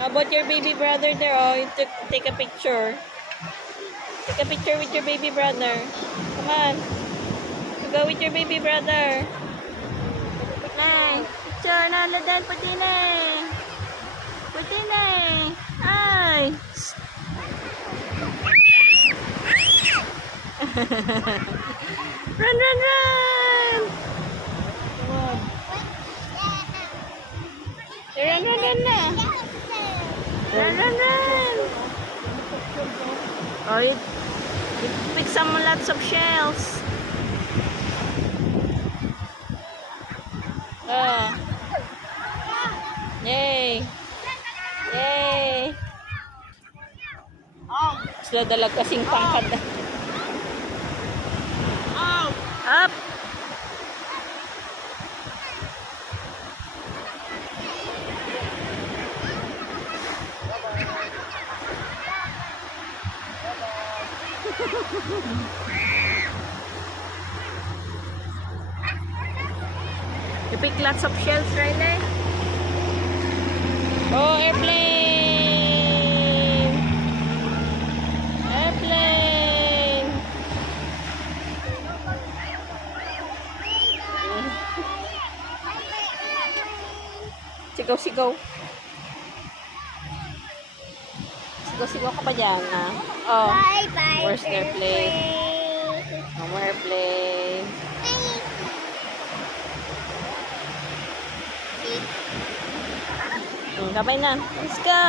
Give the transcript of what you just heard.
How about your baby brother there? Oh, you take a picture. Take a picture with your baby brother. Come on. Go with your baby brother. Nay, picture na ladan pati na. Pati na. Ay. Run, run, run. Run, run, run na. Run, run, run. Oh, you pick some lots of shells. Oh. Yay. Yay. Sila dalag kasing pangkad. Up. You pick lots of shells, Riley? Oh, airplane! Airplane! Sigaw, sigaw. Sigaw, sigaw ka pa dyan, ha? Oh, Bye bye. where's the airplane? No more airplane. Gabay na. Let's go!